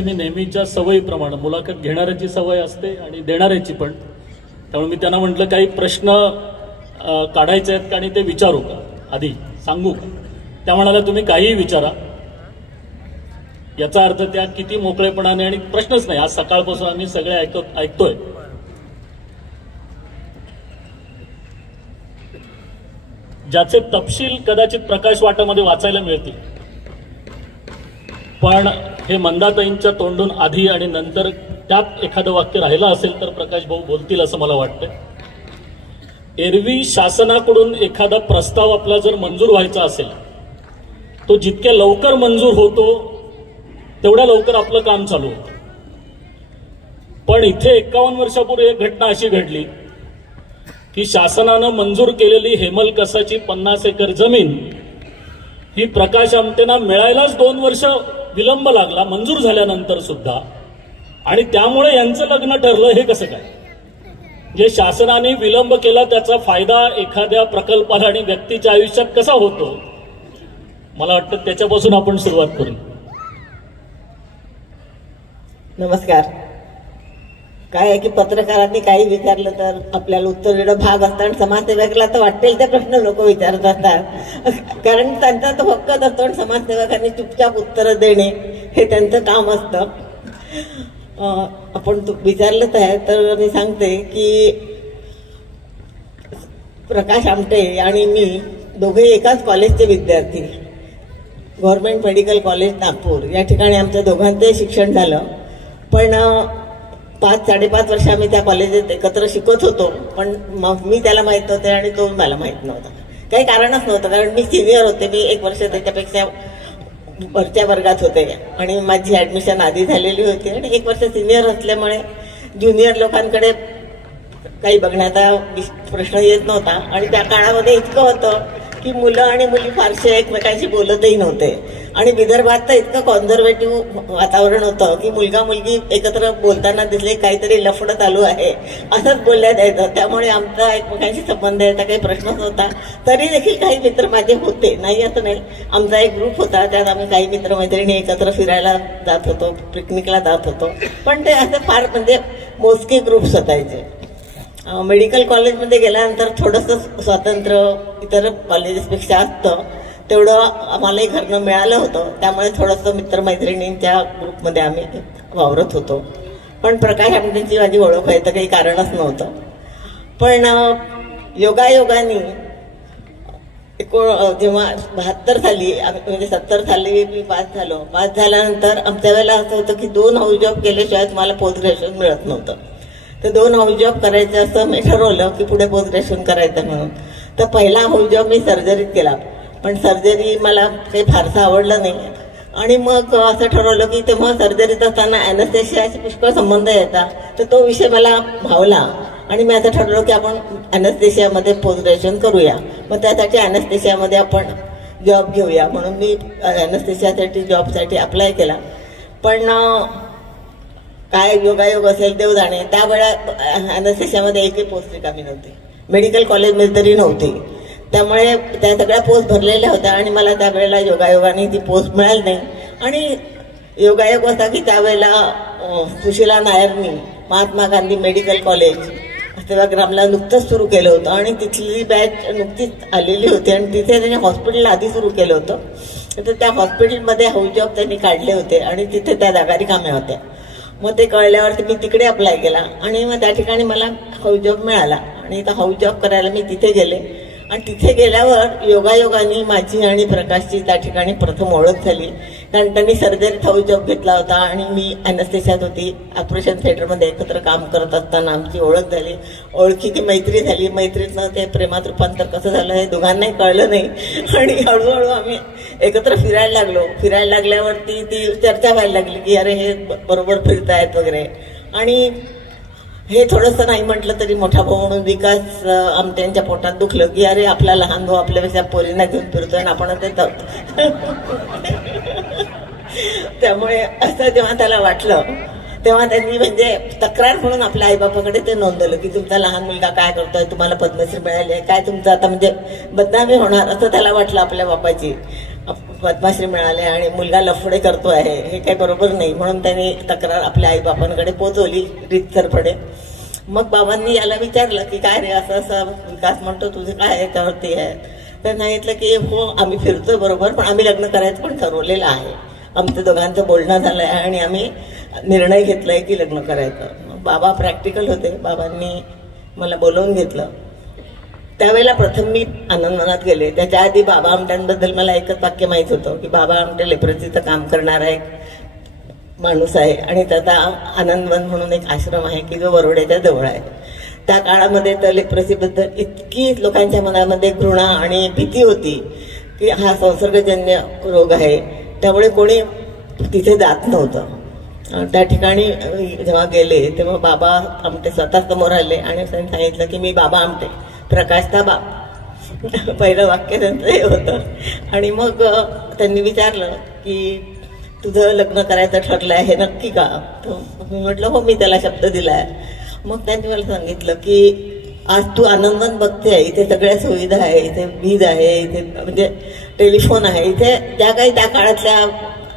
मी नेहमीच्या सवयीप्रमाणे मुलाखत घेणाऱ्याची सवय असते आणि देणाऱ्याची पण, त्यामुळे मी त्यांना म्हटलं काही प्रश्न काढायचे आहेत का आणि ते विचारू का, आधी सांगू का. त्या म्हणाल्या तुम्ही काहीही विचारा. याचा अर्थ त्या किती मोकळेपणाने, आणि प्रश्नच नाही, आज सकाळपासून आम्ही सगळे ऐकतोय. ज्याचे तपशील कदाचित प्रकाश वाटामध्ये वाचायला मिळतील, पण हे मंदाताईंच्या तोंडून आधी आणि नंतर त्यात एखादं वाक्य राहिलं असेल तर प्रकाश भाऊ बोलतील असं मला वाटतं. एरवी शासनाकडून एखादा प्रस्ताव आपला जर मंजूर व्हायचा असेल, तो जितक्या लवकर मंजूर होतो तेवढ्या लवकर आपलं काम चालू होतं. पण इथे 51 वर्षापूर्वी एक घटना अशी घडली की शासनानं मंजूर केलेली हेमलकसाची 50 एकर जमीन ही प्रकाश आमटेंना मिळायलाच 2 वर्ष विलंब लागला मंजूर झाल्यानंतर सुद्धा. आणि त्यामुळे यांचं लग्न ठरलं. हे कसं काय? जे शासनाने विलंब केला त्याचा फायदा एखाद्या प्रकल्पाला आणि व्यक्तीच्या आयुष्यात कसा होतो, मला वाटतं त्याच्यापासून आपण सुरुवात करू. नमस्कार. काय आहे की पत्रकारांनी काही विचारलं तर आपल्याला उत्तर देणं भाग असतं, आणि समाजसेवकाला तर वाटेल ते प्रश्न लोक विचारत असतात, कारण त्यांचा तो हक्कच असतो. आणि समाजसेवकांनी चुपचाप उत्तरं देणे हे त्यांचं काम असतं. आपण विचारलंच आहे तर मी सांगते की प्रकाश आमटे आणि मी दोघे एकाच कॉलेजचे विद्यार्थी, गव्हर्नमेंट मेडिकल कॉलेज नागपूर या ठिकाणी आमच्या दोघांचंही शिक्षण झालं. पण 5-5.5 वर्ष आम्ही त्या कॉलेजात एकत्र शिकत होतो. पण मग मी त्याला माहित नव्हते आणि तो मला माहित नव्हता. काही कारणच नव्हतं, कारण मी सिनियर होते. मी 1 वर्ष त्याच्यापेक्षा वरच्या वर्गात होते आणि माझी ऍडमिशन आधी झालेली होती. आणि 1 वर्ष सिनियर असल्यामुळे ज्युनियर लोकांकडे काही बघण्याचा प्रश्न येत नव्हता. आणि त्या काळामध्ये इतकं होतं की मुलं आणि मुली फारसे एकमेकांशी बोलतही नव्हते. आणि विदर्भात तर इतकं कॉन्झर्वेटिव्ह वातावरण होतं की मुलगा मुलगी एकत्र बोलताना दिसले काहीतरी लफडं चालू आहे असंच बोलण्यात यायचं. त्यामुळे आमचा एकमेकांशी संबंध याचा काही प्रश्नच नव्हता. तरी देखील काही मित्र माझे होते, नाही असं नाही. आमचा एक ग्रुप होता, त्यात आम्ही काही मित्रमैत्रिणी एकत्र फिरायला जात होतो, पिकनिकला जात होतो. पण ते असं फार म्हणजे मोजके ग्रुप्स असायचे. मेडिकल कॉलेजमध्ये गेल्यानंतर थोडंसं स्वातंत्र्य इतर कॉलेजेसपेक्षा असतं, तेवढं आम्हालाही घरनं मिळालं होतं. त्यामुळे थोडंसं मित्रमैत्रिणींच्या ग्रुपमध्ये आम्ही वावरत होतो. पण प्रकाश आमटेंची माझी ओळख व्हायचं काही कारणच नव्हतं. पण योगायोगाने जेव्हा 72 साली म्हणजे 70 साली मी पास झालो. पास झाल्यानंतर आमच्या वेळेला असं होतं की 2 हाऊस जॉब केल्याशिवाय तुम्हाला पोस्ट ग्रॅज्युएशन मिळत नव्हतं. तर 2 हाऊस जॉब करायचे असं मी ठरवलं की पुढे पोस्ट ग्रॅज्युएशन करायचं म्हणून. तर पहिला हाऊस जॉब मी सर्जरीत केला. पण सर्जरी मला काही फारसं आवडलं नाही. आणि मग असं ठरवलं की तेव्हा सर्जरीत असताना अॅनेस्थेशियाशी पुष्कळ संबंध यायचा, तर तो विषय मला भावला. आणि मी असं ठरवलं की आपण अॅनेस्थेशियामध्ये पोस्ट ग्रॅज्युएशन करूया. मग त्यासाठी अॅनेस्थेशियामध्ये आपण जॉब घेऊया म्हणून मी अॅनेस्थेशियासाठी जॉबसाठी अप्लाय केला. पण काय योगायोग असेल देव जाणे, त्यावेळा अॅनेस्थेशियामध्ये एकही पोस्ट रिकामी नव्हती. मेडिकल कॉलेजमध्ये तरी नव्हती. त्यामुळे त्या सगळ्या पोस्ट भरलेल्या होत्या आणि मला त्यावेळेला योगायोगाने ती पोस्ट मिळाली नाही. आणि योगायोग असा की त्यावेळेला सुशीला नायरनी महात्मा गांधी मेडिकल कॉलेज सेवाग्रामला नुकतंच सुरू केलं होतं आणि तिथली बॅच नुकतीच आलेली होती. आणि तिथे त्यांनी हॉस्पिटल आधी सुरू केलं होतं. तर त्या हॉस्पिटलमध्ये हाऊस जॉब त्यांनी काढले होते आणि तिथे त्या जागा रिकाम्या होत्या. मग ते कळल्यावरती मी तिकडे अप्लाय केला आणि मग त्या ठिकाणी मला हाऊस जॉब मिळाला. आणि हाऊस जॉब करायला मी तिथे गेले. आणि तिथे गेल्यावर योगायोगाने माझी आणि प्रकाशची त्या ठिकाणी प्रथम ओळख झाली. कारण त्यांनी सर्जरीत हाऊस जॉब घेतला होता आणि मी अॅनेस्थेशियात होती. ऑपरेशन थिएटरमध्ये एकत्र काम करत असताना आमची ओळख झाली. ओळखीची मैत्री झाली. मैत्रीतनं ते प्रेमात रूपांतर कसं झालं हे दोघांनाही कळलं नाही. आणि हळूहळू आम्ही एकत्र फिरायला लागलो. फिरायला लागल्यावरती ती चर्चा व्हायला लागली की अरे हे बरोबर फिरतायत वगैरे. आणि हे थोडंसं नाही म्हटलं तरी मोठा भाऊ म्हणून विकास आमट्यांच्या पोटात दुखलं की अरे आपला लहान भाऊ आपल्यापेक्षा पोरींना घेऊन फिरतोय आणि आपण ते जातो. त्यामुळे असं जेव्हा त्याला वाटलं तेव्हा त्यांनी म्हणजे तक्रार म्हणून आपल्या आईबापाकडे ते नोंदवलं की तुमचा लहान मुलगा काय करतोय, तुम्हाला पद्मश्री मिळाली आहे, काय तुमचं आता म्हणजे बदनामी होणार असं त्याला वाटलं आपल्या बापाची. पद्माश्री मिळाले आणि मुलगा लफडे करतो आहे, हे काही बरोबर नाही, म्हणून त्यांनी तक्रार आपल्या आईबापांकडे पोहोचवली रीतसरपणे. मग बाबांनी याला विचारलं की काय रे, असं असं विकास म्हणतो, तुझं काय याच्यावरती आहे? तर सांगितलं की हो आम्ही फिरतोय बरोबर, पण आम्ही लग्न करायचं पण ठरवलेलं आहे, आमचं दोघांचं बोलणं झालंय आणि आम्ही निर्णय घेतलाय की लग्न करायचं. बाबा प्रॅक्टिकल होते, बाबांनी मला बोलवून घेतलं. त्यावेळेला प्रथम मी आनंदवनात गेले. त्याच्या आधी बाबा आमट्यांबद्दल मला एकच वाक्य माहीत होतं की बाबा आमटे लेप्रसीचं काम करणारा एक माणूस आहे आणि त्याचा आनंदवन म्हणून एक आश्रम आहे की जो वरोड्याच्या जवळ आहे. त्या काळामध्ये तर लेप्रसीबद्दल इतकी लोकांच्या मनामध्ये घृणा आणि भीती होती की हा संसर्गजन्य रोग आहे, त्यामुळे कोणी तिथे जात नव्हतं. त्या ठिकाणी जेव्हा गेले तेव्हा बाबा आमटे स्वतः समोर आले आणि त्यांनी सांगितलं की मी बाबा आमटे, प्रकाशचा बाप. पहिलं वाक्य त्यांचं हे होतं. आणि मग त्यांनी विचारलं की तुझं लग्न करायचं ठरलं आहे हे नक्की का? तर मी म्हटलं हो, मी त्याला शब्द दिलाय. मग त्यांनी मला सांगितलं की आज तू आनंदवन बघते, इथे सगळ्या सुविधा आहे, इथे वीज आहे, इथे म्हणजे टेलिफोन आहे, इथे ज्या काही त्या काळातल्या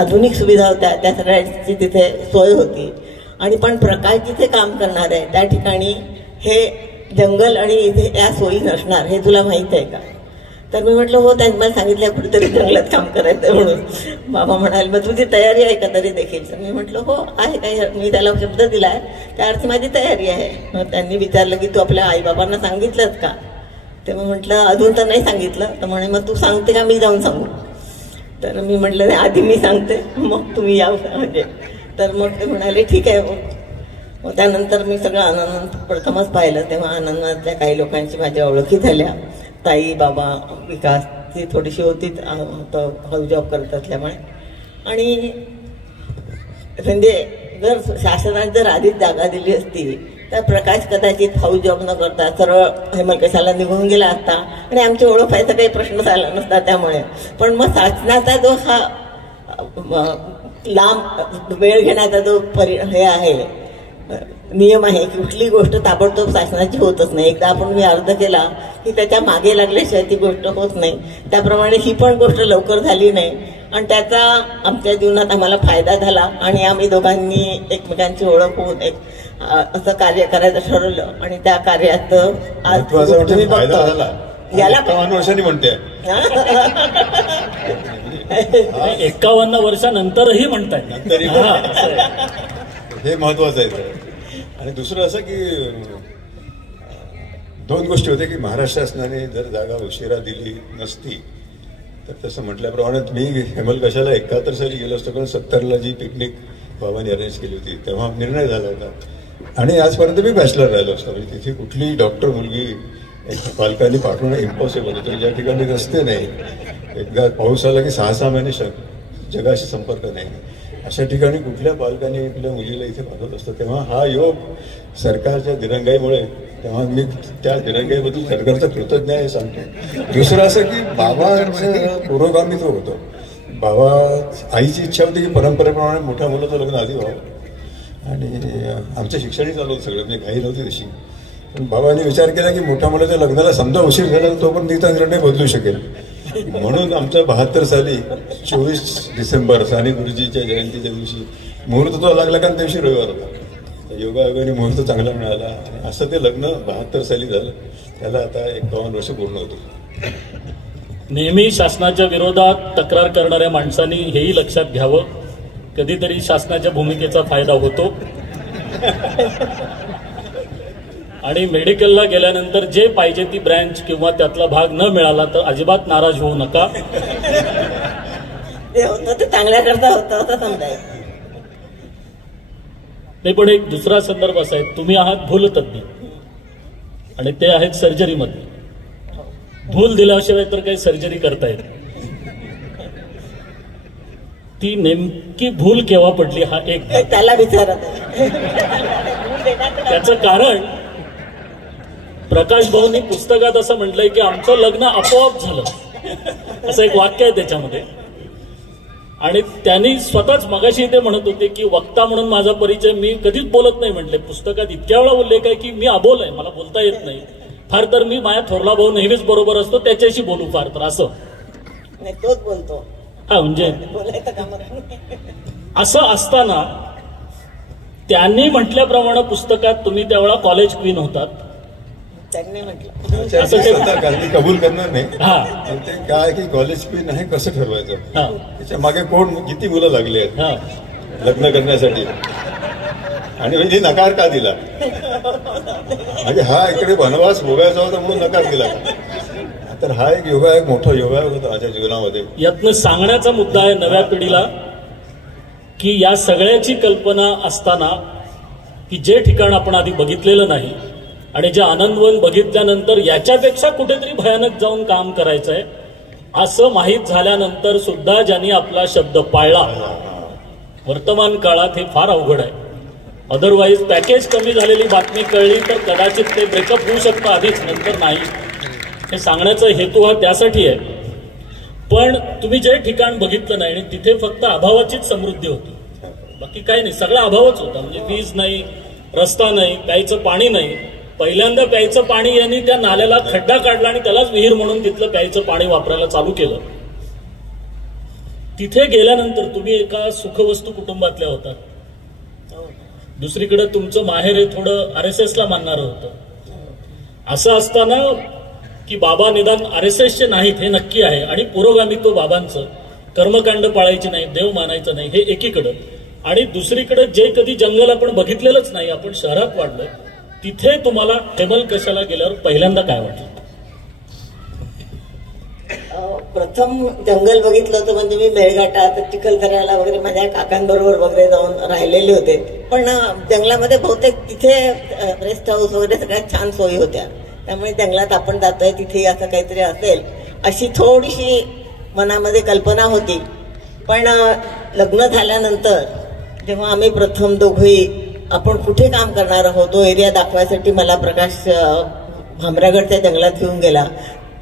आधुनिक सुविधा होत्या त्या सगळ्यांची तिथे सोय होती. आणि पण प्रकाश जिथे काम करणार आहे त्या ठिकाणी हे जंगल आणि इथे या सोयी नसणार, हे तुला माहित आहे का? तर मी म्हटलं हो, त्यांनी मला सांगितलं कुठेतरी जंगलात काम करायचं म्हणून. बाबा म्हणाले मग तुझी तयारी आहे का तरी देखील? तर मी म्हटलं हो आहे, काही मी त्याला शब्द दिलाय, त्या अर्थी माझी तयारी आहे. मग त्यांनी विचारलं की तू आपल्या आईबाबांना सांगितलंच का? तेव्हा म्हटलं अजून तर नाही सांगितलं. तर म्हणे मग तू सांगते का मी जाऊन सांगू? तर मी म्हटलं नाही, आधी मी सांगते मग तुम्ही या म्हणजे. तर मग ते म्हणाले ठीक आहे. मग त्यानंतर मी सगळं आनंद प्रथमच पाहिलं. तेव्हा आनंदातल्या काही लोकांची माझ्या ओळखी झाल्या. ताई, बाबा, विकास ती थोडीशी होतीच, हाऊस जॉब करत असल्यामुळे. आणि म्हणजे जर शासनाने जर आधीच जागा दिली असती तर प्रकाश कदाचित हाऊस जॉब न करता सरळ हेमलकशाला निघून गेला असता आणि आमची ओळख व्हायचा काही प्रश्न झाला नसता. त्यामुळे पण मग शासनाचा जो हा लांब वेळ घेण्याचा जो हे आहे, नियम आहे की कुठली गोष्ट ताबडतोब शासनाची होतच नाही. एकदा आपण मी अर्ज केला की त्याच्या मागे लागल्याशिवाय ती गोष्ट होत नाही. त्याप्रमाणे ही पण गोष्ट लवकर झाली नाही आणि त्याचा आमच्या जीवनात आम्हाला फायदा झाला आणि आम्ही दोघांनी एकमेकांची ओळख होऊन एक असं कार्य करायचं ठरवलं आणि त्या कार्यात आज तुम्ही बघता याला 51 वर्षांनी म्हणते 51 वर्षानंतरही म्हणताय, हे महत्वाचं आहे. आणि दुसरं असं की 2 गोष्टी होत्या की महाराष्ट्र शासनाने जर जागा उशिरा दिली नसती तर तसं म्हटल्याप्रमाणे मी हेमलकशाला 71 साली गेलो असतो, कारण 70ला जी पिकनिक बाबांनी अरेंज केली होती तेव्हा निर्णय झाला होता आणि आजपर्यंत मी बॅचलर राहिलो असतो. म्हणजे तिथे कुठली डॉक्टर मुलगी पालकांनी पाठवणं इम्पॉसिबल होतं. ज्या ठिकाणी रस्ते नाही, एकदा पाऊस आला की 6-6 महिने जगाशी संपर्क नाही, अशा ठिकाणी कुठल्या पालकांनी आपल्या मुलीला इथे पाठवत असतो. तेव्हा हा योग सरकारच्या दिरंगाईमुळे, तेव्हा मी त्या दिरंगाईबद्दल सरकारचं कृतज्ञ आहे सांगतो. दुसरं असं की बाबांचं पुरोगामी तो होतो. बाबा आईची इच्छा होती की परंपरेप्रमाणे मोठ्या मुलाचं लग्न आधी व्हावं आणि आमचं शिक्षणही चालू होतं सगळं, म्हणजे घाई नव्हती तशी. पण बाबांनी विचार केला की मोठ्या मुलाच्या लग्नाला समजा उशीर झाला तर तो पण तिचा निर्णय बदलू शकेल. म्हणून आमच्या 72 साली 24 डिसेंबर साने गुरुजीच्या जयंतीच्या दिवशी मुहूर्त तो लागला, कारण त्या दिवशी रविवार होता. योगायोगाने मुहूर्त चांगला मिळाला आणि असं ते लग्न 72 साली झालं. त्याला आता 51 वर्ष पूर्ण होतो. नेहमी शासनाच्या विरोधात तक्रार करणाऱ्या माणसांनी हेही लक्षात घ्यावं, कधीतरी शासनाच्या भूमिकेचा फायदा होतो. आणि मेडिकलला गेल्यानंतर जे पाहिजे ती ब्रँच किंवा त्यातला भाग न मिळाला तर अजिबात नाराज होऊ नका. ते होतं ते चांगल्या करता होतं असं समजाय. नाही, पण एक दुसरा संदर्भ असा आहे, तुम्ही आहात भूलतज्ञ आणि ते आहेत सर्जरीमध्ये. भूल दिल्याशिवाय तर काही सर्जरी करता येत. ती नेमकी भूल केव्हा पडली हा एक त्याला विचारत. त्याचं कारण प्रकाश भाऊंनी पुस्तकात असं म्हटलंय की आमचं लग्न आपोआप झालं, असं एक वाक्य आहे त्याच्यामध्ये. आणि त्यांनी स्वतःच मगाशी ते म्हणत होते की वक्ता म्हणून माझा परिचय मी कधीच बोलत नाही म्हटले. पुस्तकात इतक्या वेळा उल्लेख आहे की मी अबोल आहे, मला बोलता येत नाही. फार तर मी माझ्या थोरला भाऊ नेहमीच बरोबर असतो, त्याच्याशी बोलू फार तर असं नाही, तोच बोलतो. हा म्हणजे बोलायचं कामात असं असताना त्यांनी म्हटल्याप्रमाणे पुस्तकात तुम्ही त्यावेळा कॉलेज क्वीन होतात. त्यांनी म्हटलं असं ते- मी कबूल करणार नाही. हा पण ते काय की कॉलेज क्वीन आहे कसं ठरवायचं, हा त्याच्या मागे कोण किती मुलं लागली आहेत हा लग्न करण्यासाठी, आणि म्हणजे नकार का दिला, म्हणजे हा इकडे वनवास भोगायचा होता म्हणून नकार दिला का? तर हा एक योगायोग, मोठा योगायोग होता माझ्या जीवनामध्ये. यातनं सांगण्याचा मुद्दा आहे नव्या पिढीला की या सगळ्याची कल्पना असताना की जे ठिकाण आपण आधी बघितलेलं नाही आणि जे आनंदवन बघितल्यानंतर याच्यापेक्षा कुठेतरी भयानक जाऊन काम करायचंय असं माहीत झाल्यानंतर सुद्धा ज्यांनी आपला शब्द पाळला, वर्तमान काळात हे फार अवघड आहे. अदरवाईज पॅकेज कमी झालेली बातमी कळली तर कदाचित ते ब्रेकअप होऊ शकतं आधीच, नंतर नाही. हे सांगण्याचा हेतू हा त्यासाठी आहे. पण तुम्ही जे ठिकाण बघितलं नाही आणि तिथे फक्त अभावाचीच समृद्धी होती, बाकी काही नाही, सगळा अभावच होता. म्हणजे वीज नाही, रस्ता नाही, प्यायचं पाणी नाही. पहिल्यांदा प्यायचं पाणी यांनी त्या नाल्याला खड्डा काढला आणि त्यालाच विहीर म्हणून तिथलं प्यायचं पाणी वापरायला चालू केलं. तिथे गेल्यानंतर तुम्ही एका सुखवस्तू कुटुंबातल्या होता, दुसरीकडे तुमचं माहेर हे थोडं RSS ला मानणारं होतं. असं असताना की बाबा निदान RSSचे नाहीत हे नक्की आहे आणि पुरोगामित्व बाबांचं, कर्मकांड पाळायची नाही, देव मानायचं नाही, हे एकीकडं. आणि दुसरीकडे जे कधी जंगल आपण बघितलेलंच नाही, आपण शहरात वाढलोय, तिथे तुम्हाला हेमलकशाला गेल्यावर पहिल्यांदा काय वाटलं? प्रथम जंगल बघितलं होतं म्हणजे मी मेळघाटात चिखलदऱ्याला वगैरे माझ्या काकांबरोबर वगैरे जाऊन राहिलेले होते. पण जंगलामध्ये बहुतेक तिथे रेस्ट हाऊस वगैरे सगळ्यात छान सोयी होत्या, त्यामुळे जंगलात आपण जातोय तिथे असं काहीतरी असेल अशी थोडीशी मनामध्ये कल्पना होती. पण लग्न झाल्यानंतर जेव्हा आम्ही प्रथम दोघंही आपण कुठे काम करणार आहोत तो एरिया दाखवायसाठी मला प्रकाश भामरागडच्या जंगलात घेऊन गेला,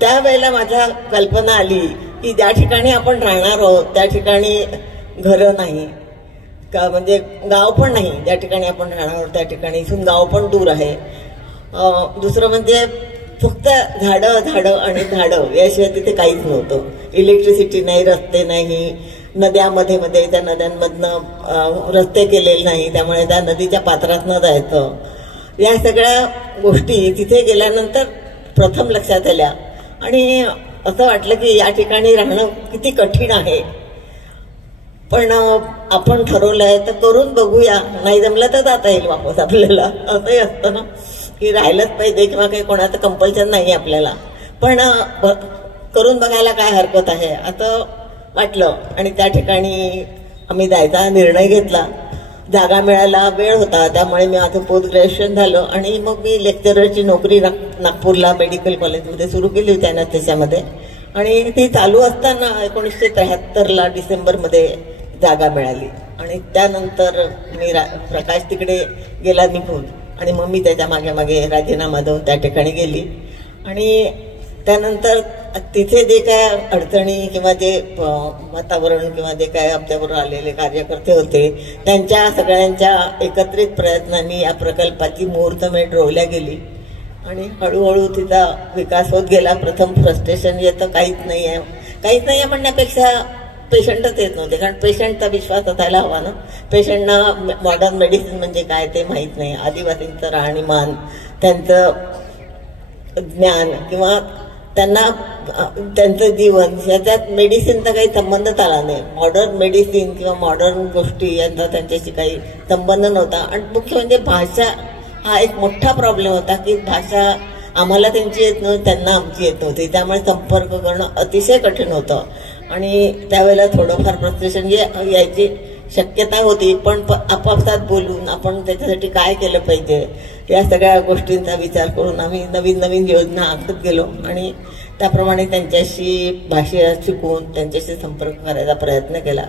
त्यावेळेला माझ्या कल्पना आली की ज्या ठिकाणी आपण राहणार आहोत त्या ठिकाणी घरं नाही का, म्हणजे गाव पण नाही, ज्या ठिकाणी आपण राहणार आहोत त्या ठिकाणी इथून गाव पण दूर आहे. दुसरं म्हणजे फक्त झाडं झाडं आणि झाडं याशिवाय तिथे काहीच नव्हतं. इलेक्ट्रिसिटी नाही, रस्ते नाही, नद्यामध्ये मध्ये त्या नद्यांमधनं रस्ते केलेले नाही, त्यामुळे त्या नदीच्या पात्रात न जायचं. या सगळ्या गोष्टी तिथे गेल्यानंतर प्रथम लक्षात आल्या आणि असं वाटलं की या ठिकाणी राहणं किती कठीण आहे. पण आपण ठरवलंय तर करून बघूया, नाही जमलं तर जाता येईल वापस आपल्याला. असंही असतं ना की राहिलंच पाहिजे किंवा काही कोणाचं कंपल्शन नाही आपल्याला, पण करून बघायला काय हरकत आहे असं वाटलं. आणि त्या ठिकाणी आम्ही जायचा निर्णय घेतला. जागा मिळायला वेळ होता, त्यामुळे मी माझं पोस्ट ग्रॅज्युएशन झालं आणि मग मी लेक्चररची नोकरी नागपूरला मेडिकल कॉलेजमध्ये सुरू केली होती त्याच्यामध्ये. आणि ती चालू असताना 1973 डिसेंबरमध्ये जागा मिळाली आणि त्यानंतर मी प्रकाश तिकडे गेला निघून आणि मग मी त्याच्या मागे मागे राजीनामा देऊन त्या ठिकाणी गेली. आणि त्यानंतर तिथे जे काय अडचणी किंवा जे वातावरण किंवा जे काय आमच्याबरोबर आलेले कार्यकर्ते होते त्यांच्या सगळ्यांच्या एकत्रित प्रयत्नांनी या प्रकल्पाची मुहूर्तमेढ रोवल्या गेली आणि हळूहळू तिचा विकास होत गेला. प्रथम फ्रस्ट्रेशन येतं, काहीच नाही आहे म्हणण्यापेक्षा पेशंटच येत नव्हते, कारण पेशंटचा विश्वास असायला हवा ना. पेशंटना मॉडर्न मेडिसिन म्हणजे काय ते माहीत नाही, आदिवासींचं राहणीमान, त्यांचं ज्ञान किंवा त्यांना त्यांचं जीवन याच्यात मेडिसिनचा काही संबंधच आला नाही. मॉडर्न मेडिसिन किंवा मॉडर्न गोष्टी यांचा त्यांच्याशी काही संबंध नव्हता. आणि मुख्य म्हणजे भाषा हा एक मोठा प्रॉब्लेम होता की भाषा आम्हाला त्यांची येत नव्हती, त्यांना आमची येत नव्हती, त्यामुळे संपर्क करणं अतिशय कठीण होतं. आणि त्यावेळेला थोडंफार फ्रस्ट्रेशन यायची शक्यता होती, पण आपापसात बोलून आपण त्याच्यासाठी काय केलं पाहिजे या सगळ्या गोष्टींचा विचार करून आम्ही नवीन नवीन योजना आखत गेलो आणि त्याप्रमाणे त्यांच्याशी भाषा शिकवून त्यांच्याशी संपर्क करायचा प्रयत्न केला.